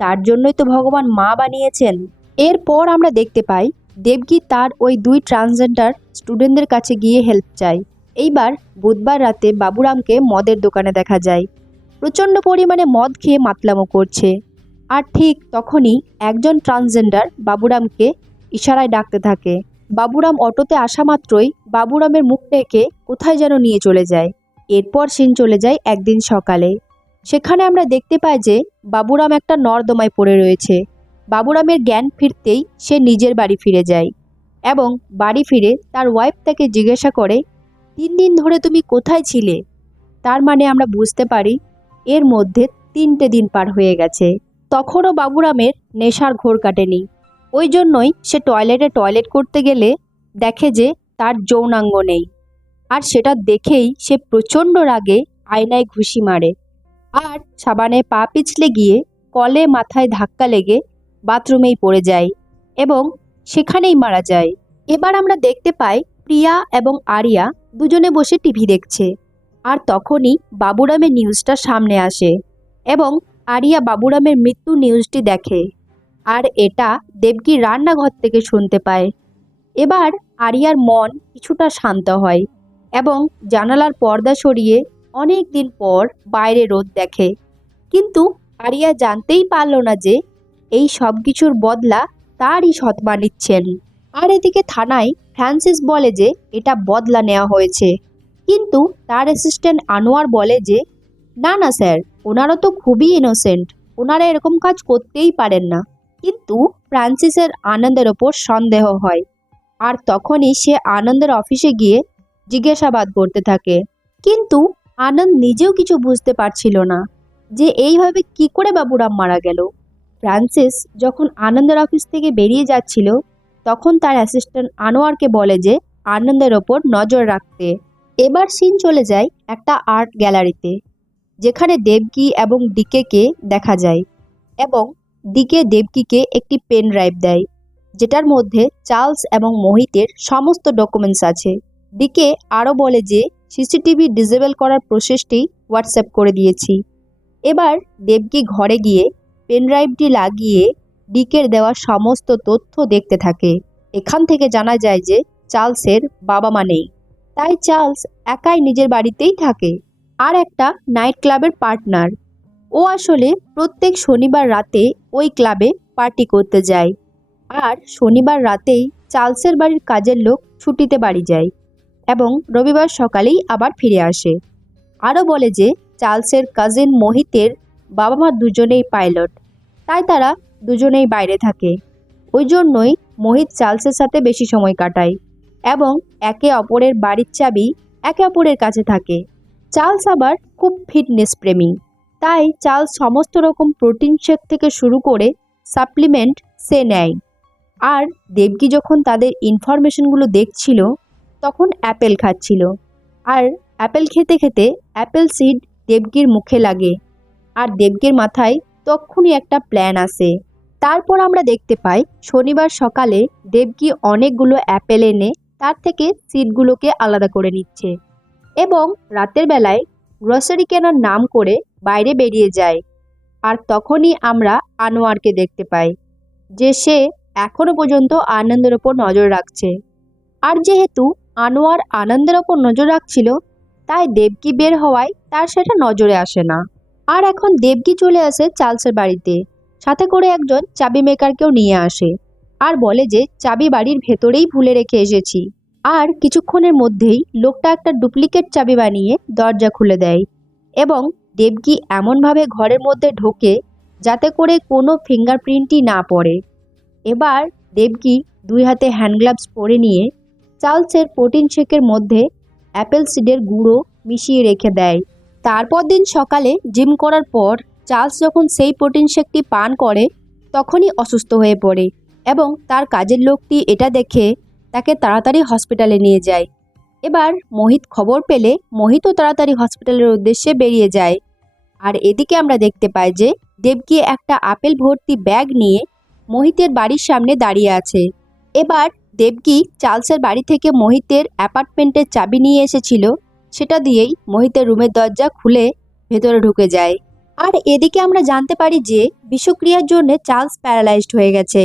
তার জন্যই তো ভগবান মা বানিয়েছেন। এরপর আমরা দেখতে পাই দেবকী তার ওই 2 ট্রান্সজেন্ডার স্টুডেন্টদের কাছে গিয়ে হেল্প চায়। এইবার বুধবার রাতে বাবুরামকে মদের দোকানে দেখা যায়, প্রচণ্ড পরিমাণে মদ খেয়ে মাতলামো করছে। আর ঠিক তখনই একজন ট্রান্সজেন্ডার বাবুরামকে ইশারায় ডাকতে থাকে। বাবুরাম অটোতে আসা মাত্রই বাবুরামের মুখ থেকে কোথায় যেন নিয়ে চলে যায়। এরপর সিন চলে যায় একদিন সকালে। সেখানে আমরা দেখতে পাই যে বাবুরাম একটা নর্দমায় পড়ে রয়েছে। বাবুরামের জ্ঞান ফিরতেই সে নিজের বাড়ি ফিরে যায় এবং বাড়ি ফিরে তার ওয়াইফ তাকে জিজ্ঞাসা করে, 3 দিন ধরে তুমি কোথায় ছিলে? তার মানে আমরা বুঝতে পারি এর মধ্যে 3টে দিন পার হয়ে গেছে। তখনও বাবুরামের নেশার ঘোর কাটেনি। ওই জন্যই সে টয়লেট করতে গেলে দেখে যে তার যৌনাঙ্গ নেই। আর সেটা দেখেই সে প্রচণ্ড রাগে আয়নায় ঘুষি মারে আর সাবানে পা পিছলে গিয়ে কলে মাথায় ধাক্কা লেগে বাথরুমেই পড়ে যায় এবং সেখানেই মারা যায়। এবার আমরা দেখতে পাই প্রিয়া এবং আরিয়া দুজনে বসে টিভি দেখছে। আর তখনই বাবুরামের নিউজটা সামনে আসে এবং আরিয়া বাবুরামের মৃত্যু নিউজটি দেখে। আর এটা দেবকী রান্নাঘর থেকে শুনতে পায়। এবার আরিয়ার মন কিছুটা শান্ত হয় এবং জানালার পর্দা সরিয়ে অনেক দিন পর বাইরে রোদ দেখে। কিন্তু আরিয়া জানতেই পারল না যে এই সব কিছুর বদলা তারই সৎমা নিচ্ছেন। আর এদিকে থানায় ফ্রান্সিস বলে যে এটা বদলা নেওয়া হয়েছে, কিন্তু তার অ্যাসিস্ট্যান্ট আনোয়ার বলে যে না না স্যার, ওনারা তো খুবই ইনোসেন্ট, ওনারা এরকম কাজ করতেই পারেন না। কিন্তু ফ্রান্সিসের আনন্দের ওপর সন্দেহ হয়। আর তখনই সে আনন্দের অফিসে গিয়ে জিজ্ঞাসাবাদ করতে থাকে। কিন্তু আনন্দ নিজেও কিছু বুঝতে পারছিল না যে এইভাবে কি করে বাবুরাম মারা গেল। ফ্রান্সিস যখন আনন্দের অফিস থেকে বেরিয়ে যাচ্ছিল তখন তার অ্যাসিস্ট্যান্ট আনোয়ারকে বলে যে আনন্দের ওপর নজর রাখতে। এবার সিন চলে যায় একটা আর্ট গ্যালারিতে, যেখানে দেবকী এবং ডিকেকে দেখা যায় এবং ডিকে দেবকীকে একটি পেন ড্রাইভ দেয়, যেটার মধ্যে চার্লস এবং মোহিতের সমস্ত ডকুমেন্টস আছে। ডিকে আরও বলে যে সিসিটিভি ডিসেবল করার প্রসেসটি হোয়াটসঅ্যাপ করে দিয়েছি। এবার দেবকী ঘরে গিয়ে পেনড্রাইভটি লাগিয়ে ডিকের দেওয়া সমস্ত তথ্য দেখতে থাকে। এখান থেকে জানা যায় যে চার্লসের বাবা মা নেই, তাই চার্লস একাই নিজের বাড়িতেই থাকে আর একটা নাইট ক্লাবের পার্টনার। ও আসলে প্রত্যেক শনিবার রাতে ওই ক্লাবে পার্টি করতে যায় আর শনিবার রাতেই চার্লসের বাড়ির কাজের লোক ছুটিতে বাড়ি যায় এবং রবিবার সকালেই আবার ফিরে আসে। আরও বলে যে চার্লসের কাজিন মোহিতের বাবা মা দুজনেই পাইলট, তাই তারা দুজনেই বাইরে থাকে। ওই জন্যই মোহিত চার্লসের সাথে বেশি সময় কাটায় এবং একে অপরের বাড়ির চাবি একে অপরের কাছে থাকে। চার্লস আবার খুব ফিটনেস প্রেমী, তাই চার্লস সমস্ত রকম প্রোটিন শেক থেকে শুরু করে সাপ্লিমেন্ট সে নেয়। আর দেবকী যখন তাদের ইনফরমেশনগুলো দেখছিল তখন অ্যাপেল খাচ্ছিল, আর অ্যাপেল খেতে খেতে অ্যাপেল সিড দেবকীর মুখে লাগে, আর দেবকীর মাথায় তক্ষুনি একটা প্ল্যান আসে। তারপর আমরা দেখতে পাই শনিবার সকালে দেবকী অনেকগুলো অ্যাপেল এনে তার থেকে সিডগুলোকে আলাদা করে নিচ্ছে এবং রাতের বেলায় গ্রসারি কেনার নাম করে বাইরে বেরিয়ে যায়। আর তখনই আমরা আনোয়ারকে দেখতে পাই যে সে এখনো পর্যন্ত আনন্দের ওপর নজর রাখছে। আর যেহেতু আনোয়ার আনন্দের ওপর নজর রাখছিল, তাই দেবকী বের হওয়ায় তার সেটা নজরে আসে না। আর এখন দেবকী চলে আসে চার্লসের বাড়িতে, সাথে করে একজন চাবি মেকারকেও নিয়ে আসে আর বলে যে চাবি বাড়ির ভেতরেই ভুলে রেখে এসেছি। আর কিছুক্ষণের মধ্যেই লোকটা একটা ডুপ্লিকেট চাবি বানিয়ে দরজা খুলে দেয় এবং দেবকী এমনভাবে ঘরের মধ্যে ঢোকে যাতে করে কোনো ফিঙ্গারপ্রিন্টই না পড়ে। এবার দেবকী দুই হাতে হ্যান্ড গ্লাভস পরে নিয়ে চার্লসের প্রোটিন শেকের মধ্যে অ্যাপেল সিডের গুঁড়ো মিশিয়ে রেখে দেয়। তারপর দিন সকালে জিম করার পর চার্লস যখন সেই প্রোটিন শেকটি পান করে তখনই অসুস্থ হয়ে পড়ে এবং তার কাজের লোকটি এটা দেখে তাকে তাড়াতাড়ি হসপিটালে নিয়ে যায়। এবার মোহিত খবর পেলে মোহিতও তাড়াতাড়ি হসপিটালের উদ্দেশ্যে বেরিয়ে যায়। আর এদিকে আমরা দেখতে পাই যে দেবকী একটা আপেল ভর্তি ব্যাগ নিয়ে মোহিতের বাড়ির সামনে দাঁড়িয়ে আছে। এবার দেবকী চার্লসের বাড়ি থেকে মোহিতের অ্যাপার্টমেন্টের চাবি নিয়ে এসেছিল, সেটা দিয়েই মোহিতের রুমের দরজা খুলে ভেতরে ঢুকে যায়। আর এদিকে আমরা জানতে পারি যে বিষক্রিয়ার জন্য চার্লস প্যারালাইজড হয়ে গেছে,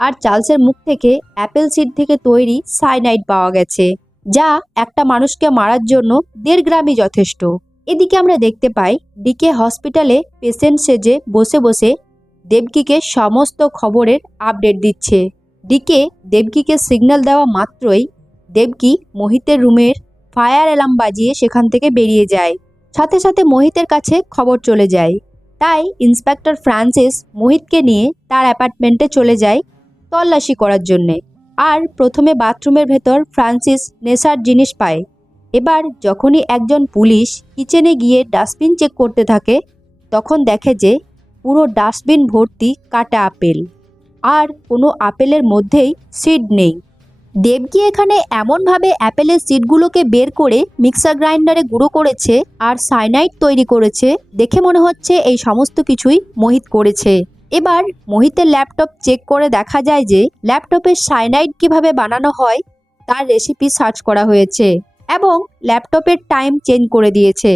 আর চার্লসের মুখ থেকে অ্যাপেল সিড থেকে তৈরি সাইনাইড পাওয়া গেছে, যা একটা মানুষকে মারার জন্য 1.5 গ্রামই যথেষ্ট। এদিকে আমরা দেখতে পাই ডিকে হসপিটালে পেশেন্ট সেজে বসে বসে দেবকীকে সমস্ত খবরের আপডেট দিচ্ছে। ডিকে দেবকীকে সিগন্যাল দেওয়া মাত্রই দেবকী মোহিতের রুমের ফায়ার অ্যালার্ম বাজিয়ে সেখান থেকে বেরিয়ে যায়। সাথে সাথে মোহিতের কাছে খবর চলে যায়, তাই ইন্সপেক্টর ফ্রান্সিস মোহিতকে নিয়ে তার অ্যাপার্টমেন্টে চলে যায় তল্লাশি করার জন্যে। আর প্রথমে বাথরুমের ভেতর ফ্রান্সিস নেশার জিনিস পায়। এবার যখনই একজন পুলিশ কিচেনে গিয়ে ডাস্টবিন চেক করতে থাকে তখন দেখে যে পুরো ডাস্টবিন ভর্তি কাটা আপেল, আর কোনো আপেলের মধ্যেই সিড নেই। দেবকী এখানে এমনভাবে অ্যাপেলের সিডগুলোকে বের করে মিক্সার গ্রাইন্ডারে গুঁড়ো করেছে আর সাইনাইড তৈরি করেছে, দেখে মনে হচ্ছে এই সমস্ত কিছুই মোহিত করেছে। এবার মোহিতের ল্যাপটপ চেক করে দেখা যায় যে ল্যাপটপের সাইনাইড কিভাবে বানানো হয় তার রেসিপি সার্চ করা হয়েছে এবং ল্যাপটপের টাইম চেঞ্জ করে দিয়েছে,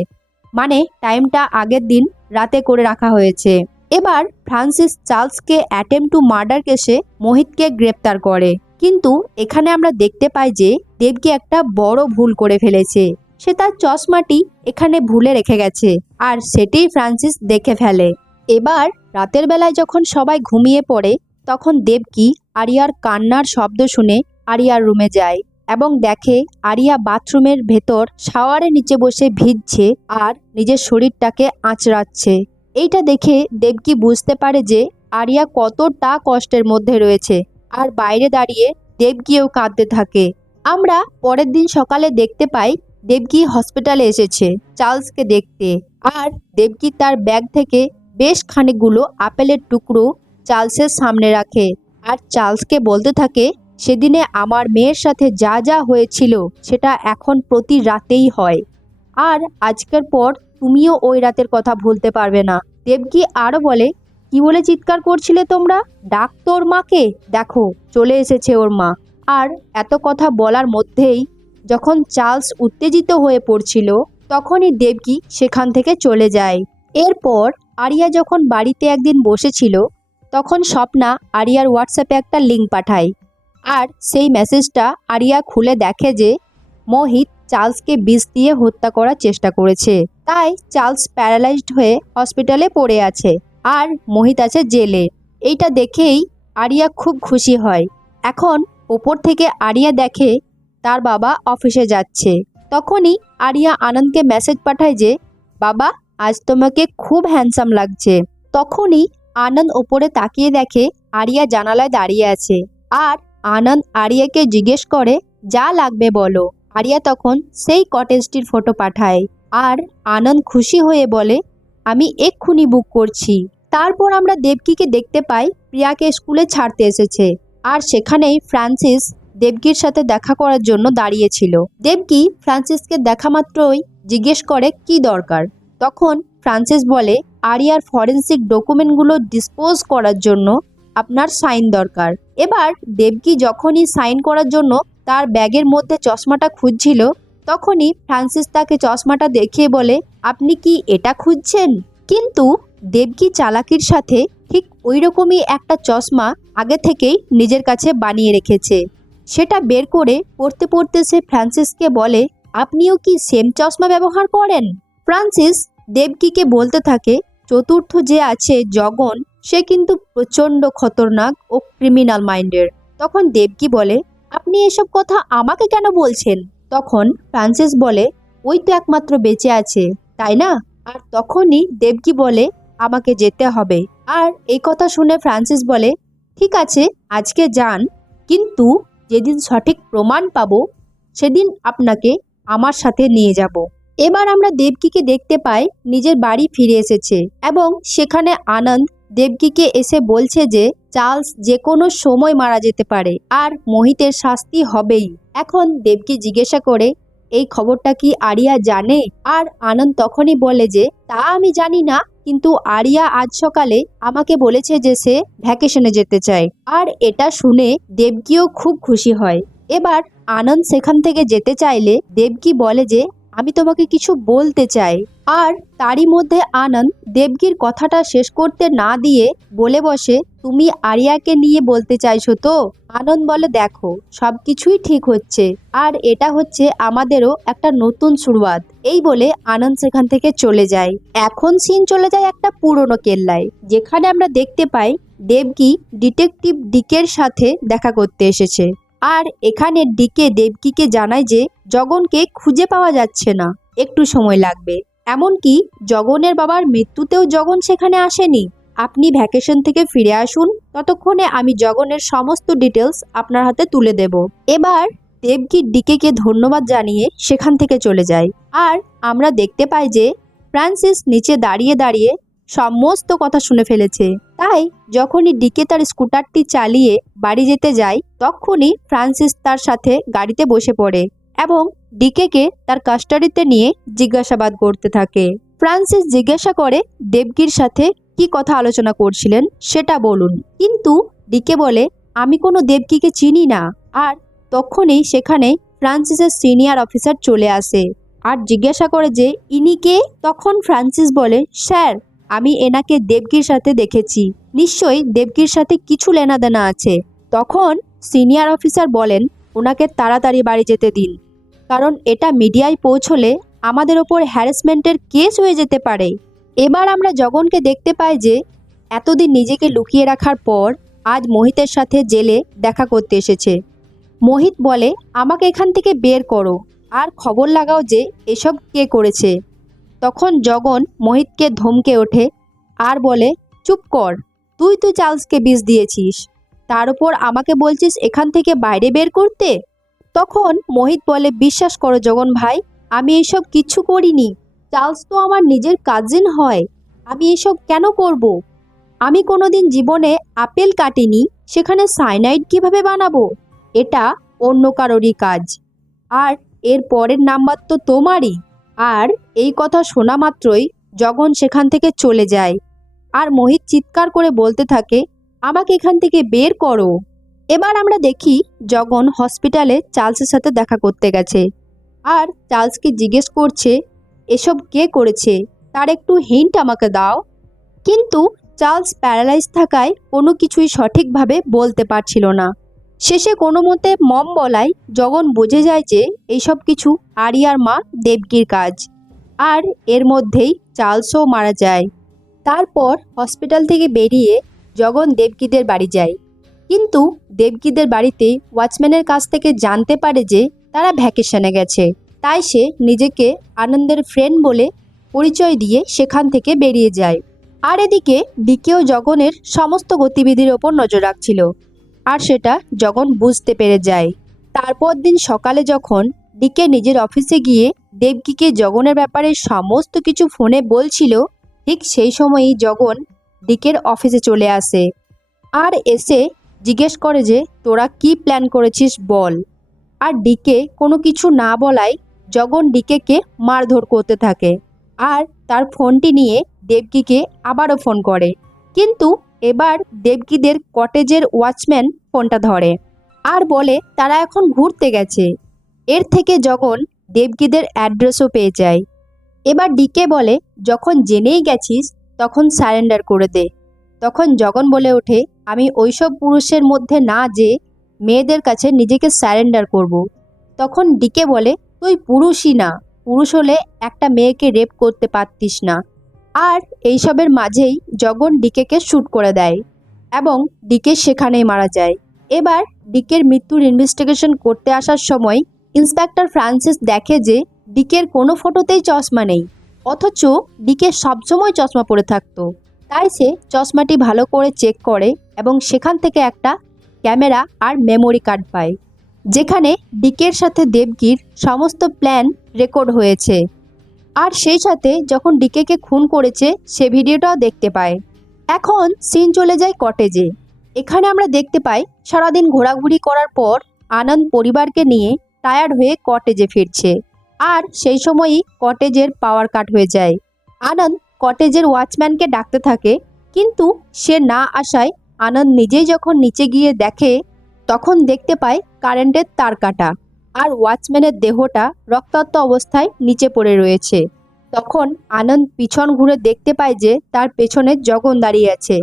মানে টাইমটা আগের দিন রাতে করে রাখা হয়েছে। এবার ফ্রান্সিস চার্লসকে অ্যাটেম্প টু মার্ডার কেসে মোহিতকে গ্রেপ্তার করে, কিন্তু এখানে আমরা দেখতে পাই যে দেবকী একটা বড় ভুল করে ফেলেছে। সে তার চশমাটি এখানে ভুলে রেখে গেছে আর সেটি ফ্রান্সিস দেখে ফেলে। এবার রাতের বেলায় যখন সবাই ঘুমিয়ে পড়ে তখন দেবকী আরিয়ার কান্নার শব্দ শুনে আরিয়ার রুমে যায় এবং দেখে আরিয়া বাথরুমের ভেতর শাওয়ারের নিচে বসে ভিজছে আর নিজের শরীরটাকে আঁচড়াচ্ছে। এইটা দেখে দেবকী বুঝতে পারে যে আরিয়া কতটা কষ্টের মধ্যে রয়েছে, আর বাইরে দাঁড়িয়ে দেবকীও কাঁদতে থাকে। আমরা পরের দিন সকালে দেখতে পাই দেবকী হসপিটালে এসেছে চার্লসকে দেখতে, আর দেবকী তার ব্যাগ থেকে বেশ খানিকগুলো আপেলের টুকরো চার্লসের সামনে রাখে আর চার্লসকে বলতে থাকে, সেদিনে আমার মেয়ের সাথে যা যা হয়েছিল সেটা এখন প্রতি রাতেই হয়, আর আজকের পর তুমিও ওই রাতের কথা ভুলতে পারবে না। দেবকী আরও বলে, কি বলে চিৎকার করছিলে তোমরা? ডাক তোর মাকে, দেখো চলে এসেছে ওর মা। আর এত কথা বলার মধ্যেই যখন চার্লস উত্তেজিত হয়ে পড়ছিল তখনই দেবকী সেখান থেকে চলে যায়। এরপর আরিয়া যখন বাড়িতে একদিন বসেছিল তখন স্বপ্না আরিয়ার হোয়াটসঅ্যাপে একটা লিঙ্ক পাঠায়, আর সেই মেসেজটা আরিয়া খুলে দেখে যে মোহিত চার্লসকে বিষ দিয়ে হত্যা করার চেষ্টা করেছে, তাই চার্লস প্যারালাইজড হয়ে হসপিটালে পড়ে আছে আর মোহিত আছে জেলে। এইটা দেখেই আরিয়া খুব খুশি হয়। এখন ওপর থেকে আরিয়া দেখে তার বাবা অফিসে যাচ্ছে। তখনই আরিয়া আনন্দকে মেসেজ পাঠায় যে বাবা, আজ তোমাকে খুব হ্যান্ডসাম লাগছে। তখনই আনন্দ ওপরে তাকিয়ে দেখে আরিয়া জানালায় দাঁড়িয়ে আছে আর আনন্দ আরিয়াকে জিজ্ঞেস করে যা লাগবে বলো। আরিয়া তখন সেই কটেজটির ফটো পাঠায় আর আনন্দ খুশি হয়ে বলে আমি এক্ষুনি বুক করছি। তারপর আমরা দেবকীকে দেখতে পাই প্রিয়াকে স্কুলে ছাড়তে এসেছে আর সেখানেই ফ্রান্সিস দেবকীর সাথে দেখা করার জন্য দাঁড়িয়েছিল। দেবকী ফ্রান্সিসকে দেখা মাত্রই জিজ্ঞেস করে কি দরকার। তখন ফ্রান্সিস বলে আরিয়ার ফরেন্সিক ডকুমেন্টগুলো ডিসপোজ করার জন্য আপনার সাইন দরকার। এবার দেবকী যখনই সাইন করার জন্য তার ব্যাগের মধ্যে চশমাটা খুঁজছিল তখনই ফ্রান্সিস তাকে চশমাটা দেখিয়ে বলে আপনি কি এটা খুঁজছেন? কিন্তু দেবকী চালাকির সাথে ঠিক ওই রকমই একটা চশমা আগে থেকেই নিজের কাছে বানিয়ে রেখেছে। সেটা বের করে পড়তে পড়তে সে ফ্রান্সিসকে বলে আপনিও কি সেম চশমা ব্যবহার করেন? ফ্রান্সিস দেবকীকে বলতে থাকে চতুর্থ যে আছে জগন, সে কিন্তু প্রচণ্ড খতরনাক ও ক্রিমিনাল মাইন্ডের। তখন দেবকী বলে আপনি এসব কথা আমাকে কেন বলছেন? তখন ফ্রান্সিস বলে ওই তো একমাত্র বেঁচে আছে তাই না? আর তখনই দেবকী বলে আমাকে যেতে হবে। আর এই কথা শুনে ফ্রান্সিস বলে ঠিক আছে আজকে যান, কিন্তু যেদিন সঠিক প্রমাণ পাবো সেদিন আপনাকে আমার সাথে নিয়ে যাব। এবার আমরা দেবকীকে দেখতে পাই নিজের বাড়ি ফিরে এসেছে এবং সেখানে আনন্দ দেবকীকে এসে বলছে যে চার্লস যে কোনো সময় মারা যেতে পারে আর মোহিতের শাস্তি হবেই। এখন দেবকী জিজ্ঞাসা করে এই খবরটা কি আরিয়া জানে? আর আনন্দ তখনই বলে যে তা আমি জানি না, কিন্তু আরিয়া আজ সকালে আমাকে বলেছে যে সে ভ্যাকেশনে যেতে চায়। আর এটা শুনে দেবকীও খুব খুশি হয়। এবার আনন্দ সেখান থেকে যেতে চাইলে দেবকী বলে যে আমি তোমাকে কিছু বলতে চাই। আর তারই মধ্যে আনন্দ দেবকীর কথাটা শেষ করতে না দিয়ে বলে বসে তুমি আরিয়াকে নিয়ে বলতে চাইছো তো? আনন্দ বলে দেখো সবকিছুই ঠিক হচ্ছে আর এটা হচ্ছে আমাদেরও একটা নতুন শুরুয়াত। এই বলে আনন্দ সেখান থেকে চলে যায়। এখন সিন চলে যায় একটা পুরনো কেল্লায়, যেখানে আমরা দেখতে পাই দেবকী ডিটেকটিভ ডিকের সাথে দেখা করতে এসেছে। আর এখানে ডিকে দেবকীকে জানায় যে জগনকে খুঁজে পাওয়া যাচ্ছে না, একটু সময় লাগবে। এমনকি জগনের বাবার মৃত্যুতেও জগন সেখানে আসেনি। আপনি ভ্যাকেশন থেকে ফিরে আসুন, ততক্ষণে আমি জগনের সমস্ত ডিটেলস আপনার হাতে তুলে দেব। এবার দেবকী ডিকেকে ধন্যবাদ জানিয়ে সেখান থেকে চলে যায়। আর আমরা দেখতে পাই যে ফ্রান্সিস নিচে দাঁড়িয়ে দাঁড়িয়ে সমস্ত কথা শুনে ফেলেছে। তাই যখনই ডিকে তার স্কুটারটি চালিয়ে বাড়ি যেতে যায় তখনই ফ্রান্সিস তার সাথে গাড়িতে বসে পড়ে এবং ডিকেকে তার কাস্টাডিতে নিয়ে জিজ্ঞাসাবাদ করতে থাকে। ফ্রান্সিস জিজ্ঞাসা করে দেবকীর সাথে কি কথা আলোচনা করছিলেন সেটা বলুন, কিন্তু ডিকে বলে আমি কোনো দেবকীকে চিনি না। আর তখনই সেখানে ফ্রান্সিসের সিনিয়র অফিসার চলে আসে আর জিজ্ঞাসা করে যে ইনি কে? তখন ফ্রান্সিস বলে স্যার আমি এনাকে দেবকীর সাথে দেখেছি, নিশ্চয়ই দেবকীর সাথে কিছু লেনাদেনা আছে। তখন সিনিয়র অফিসার বলেন ওনাকে তাড়াতাড়ি বাড়ি যেতে দিন, কারণ এটা মিডিয়ায় পৌঁছলে আমাদের ওপর হ্যারাসমেন্টের কেস হয়ে যেতে পারে। এবার আমরা জগনকে দেখতে পাই যে এতদিন নিজেকে লুকিয়ে রাখার পর আজ মোহিতের সাথে জেলে দেখা করতে এসেছে। মোহিত বলে আমাকে এখান থেকে বের করো আর খবর লাগাও যে এসব কে করেছে। তখন জগন মোহিতকে ধমকে ওঠে আর বলে চুপ কর, তুই তো চার্লসকে বিষ দিয়েছিস, তার উপর আমাকে বলছিস এখান থেকে বাইরে বের করতে। তখন মোহিত বলে বিশ্বাস করো জগন ভাই, আমি এসব কিছু করিনি, চার্লস তো আমার নিজের কাজিন হয়, আমি এসব কেন করব? আমি কোনোদিন জীবনে আপেল কাটিনি, সেখানে সাইনাইড কিভাবে বানাবো? এটা অন্য কারোরই কাজ, আর এর পরের নাম্বার তো তোমারই। আর এই কথা শোনা মাত্রই জগন সেখান থেকে চলে যায় আর মোহিত চিৎকার করে বলতে থাকে আমাকে এখান থেকে বের করো। এবার আমরা দেখি জগন হসপিটালে চার্লসের সাথে দেখা করতে গেছে আর চার্লসকে জিজ্ঞেস করছে এসব কে করেছে, তার একটু হিন্ট আমাকে দাও। কিন্তু চার্লস প্যারালাইজ থাকায় কোনো কিছুই সঠিকভাবে বলতে পারছিল না। শেষে কোনো মতে মম বলায় জগন বুঝে যায় যে এইসব কিছু আরিয়ার মা দেবকীর কাজ, আর এর মধ্যেই চার্লসও মারা যায়। তারপর হসপিটাল থেকে বেরিয়ে জগন দেবকীদের বাড়ি যায়, কিন্তু দেবকীদের বাড়িতে ওয়াচম্যানের কাছ থেকে জানতে পারে যে তারা ভ্যাকেশনে গেছে। তাই সে নিজেকে আনন্দের ফ্রেন্ড বলে পরিচয় দিয়ে সেখান থেকে বেরিয়ে যায়। আর এদিকে ডিকেও জগনের সমস্ত গতিবিধির ওপর নজর রাখছিল, আর সেটা জগন বুঝতে পেরে যায়। তারপর দিন সকালে যখন ডিকে নিজের অফিসে গিয়ে দেবকীকে জগনের ব্যাপারে সমস্ত কিছু ফোনে বলছিল, ঠিক সেই সময়ই জগন ডিকের অফিসে চলে আসে আর এসে জিজ্ঞেস করে যে তোরা কি প্ল্যান করেছিস বল। আর ডিকে কোনো কিছু না বলায় জগন ডিকেকে মারধর করতে থাকে আর তার ফোনটি নিয়ে দেবকীকে আবারও ফোন করে, কিন্তু এবার দেবকীদের কটেজের ওয়াচম্যান ফোনটা ধরে আর বলে তারা এখন ঘুরতে গেছে। এর থেকে জগন দেবকীদের অ্যাড্রেসও পেয়ে যায়। এবার ডিকে বলে যখন জেনেই গেছিস তখন সারেন্ডার করে দে। তখন জগন বলে ওঠে আমি ওইসব পুরুষের মধ্যে না যে মেয়েদের কাছে নিজেকে সারেন্ডার করব। তখন ডিকে বলে তুই পুরুষই না, পুরুষ হলে একটা মেয়েকে রেপ করতে পারতিস না। আর এইসবের মাঝেই জগন ডিকেকে শ্যুট করে দেয় এবং ডিকে সেখানেই মারা যায়। এবার ডিকের মৃত্যুর ইনভেস্টিগেশন করতে আসার সময় ইন্সপেক্টর ফ্রান্সিস দেখে যে ডিকের কোনো ফটোতেই চশমা নেই, অথচ ডিকে সবসময় চশমা পরে থাকতো। তাই সে চশমাটি ভালো করে চেক করে এবং সেখান থেকে একটা ক্যামেরা আর মেমোরি কার্ড পায়, যেখানে ডিকের সাথে দেবকীর সমস্ত প্ল্যান রেকর্ড হয়েছে। আর সেই সাথে যখন ডিকেকে খুন করেছে সে ভিডিওটাও দেখতে পায়। এখন সিন চলে যায় কটেজে। এখানে আমরা দেখতে পাই সারাদিন ঘোরাঘুরি করার পর আনন্দ পরিবারকে নিয়ে টায়ার্ড হয়ে কটেজে ফিরছে, আর সেই সময়ই কটেজের পাওয়ার কাট হয়ে যায়। আনন্দ কটেজের ওয়াচম্যানকে ডাকতে থাকে, কিন্তু সে না আসায় আনন্দ নিজেই যখন নিচে গিয়ে দেখে তখন দেখতে পায় কারেন্টের তার কাটা আর ওয়াচম্যানের দেহটা রক্তাক্ত অবস্থায় নিচে পড়ে রয়েছে। তখন আনন্দ পিছন ঘুরে দেখতে পায় যে তার পেছনে জগন দাঁড়িয়ে আছে,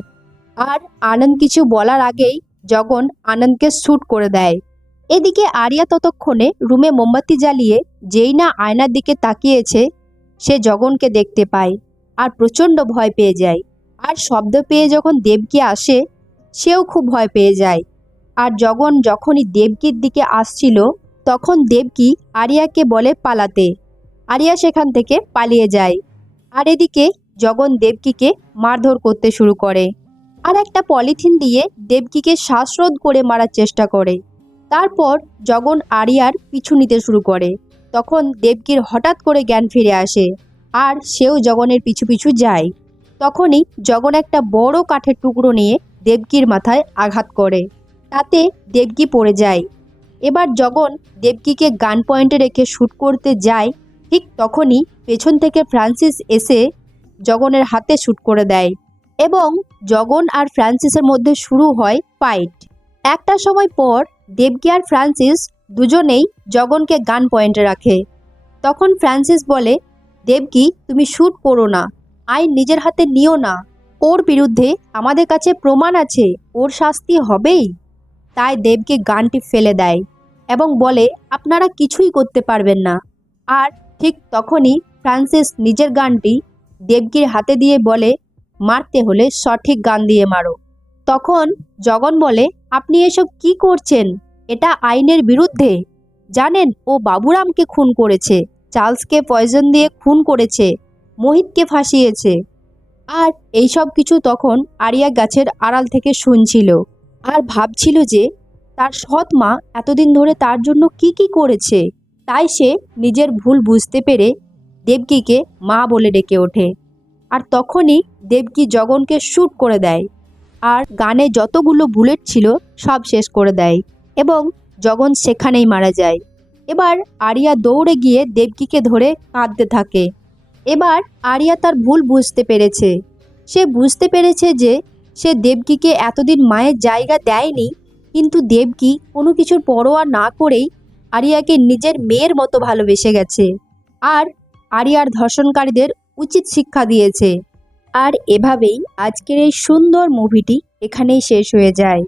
আর আনন্দ কিছু বলার আগেই জগন আনন্দকে শ্যুট করে দেয়। এদিকে আরিয়া ততক্ষণে রুমে মোমবাতি জ্বালিয়ে যেই না আয়নার দিকে তাকিয়েছে সে জগনকে দেখতে পায় আর প্রচণ্ড ভয় পেয়ে যায়। আর শব্দ পেয়ে যখন দেবকী আসে সেও খুব ভয় পেয়ে যায়। আর জগন যখনই দেবকীর দিকে আসছিল তখন দেবকী আরিয়াকে বলে পালাতে। আরিয়া সেখান থেকে পালিয়ে যায়। আর এদিকে জগন দেবকীকে মারধর করতে শুরু করে আর একটা পলিথিন দিয়ে দেবকীকে শ্বাসরোধ করে মারার চেষ্টা করে। তারপর জগন আরিয়ার পিছু নিতে শুরু করে। তখন দেবকীর হঠাৎ করে জ্ঞান ফিরে আসে আর সেও জগনের পিছু পিছু যায়। তখনই জগন একটা বড় কাঠের টুকরো নিয়ে দেবকীর মাথায় আঘাত করে, তাতে দেবকী পড়ে যায়। এবার জগন দেবকীকে গান পয়েন্টে রেখে শ্যুট করতে যায়, ঠিক তখনই পেছন থেকে ফ্রান্সিস এসে জগনের হাতে শ্যুট করে দেয় এবং জগন আর ফ্রান্সিসের মধ্যে শুরু হয় ফাইট। একটা সময় পর দেবকী আর ফ্রান্সিস দুজনেই জগনকে গান পয়েন্টে রাখে। তখন ফ্রান্সিস বলে দেবকী তুমি শ্যুট করো না, আইন নিজের হাতে নিও না, ওর বিরুদ্ধে আমাদের কাছে প্রমাণ আছে, ওর শাস্তি হবেই। তাই দেবকী গানটি ফেলে দেয় এবং বলে আপনারা কিছুই করতে পারবেন না। আর ঠিক তখনই ফ্রান্সিস নিজের গানটি দেবকীর হাতে দিয়ে বলে মারতে হলে সঠিক গান দিয়ে মারো। তখন জগন বলে আপনি এসব কি করছেন, এটা আইনের বিরুদ্ধে। জানেন ও বাবুরামকে খুন করেছে, চার্লসকে পয়জন দিয়ে খুন করেছে, মোহিতকে ফাঁসিয়েছে। আর এইসব কিছু তখন আরিয়া গাছের আড়াল থেকে শুনছিল আর ভাবছিল যে তার সৎ মা এতদিন ধরে তার জন্য কি কি করেছে। তাই সে নিজের ভুল বুঝতে পেরে দেবকীকে মা বলে ডেকে ওঠে। আর তখনই দেবকী জগনকে শ্যুট করে দেয় আর গানে যতগুলো বুলেট ছিল সব শেষ করে দেয় এবং জগন সেখানেই মারা যায়। এবার আরিয়া দৌড়ে গিয়ে দেবকীকে ধরে কাঁদতে থাকে। এবার আরিয়া তার ভুল বুঝতে পেরেছে। সে বুঝতে পেরেছে যে সে দেবকীকে এতদিন মায়ের জায়গা দেয়নি, কিন্তু দেবকী কোনো কিছুর পরোয়া না করেই আরিয়াকে নিজের মেয়ের মতো ভালোবেসে গেছে আর আরিয়ার ধর্ষণকারীদের উচিত শিক্ষা দিয়েছে। আর এভাবেই আজকের এই সুন্দর মুভিটি এখানেই শেষ হয়ে যায়।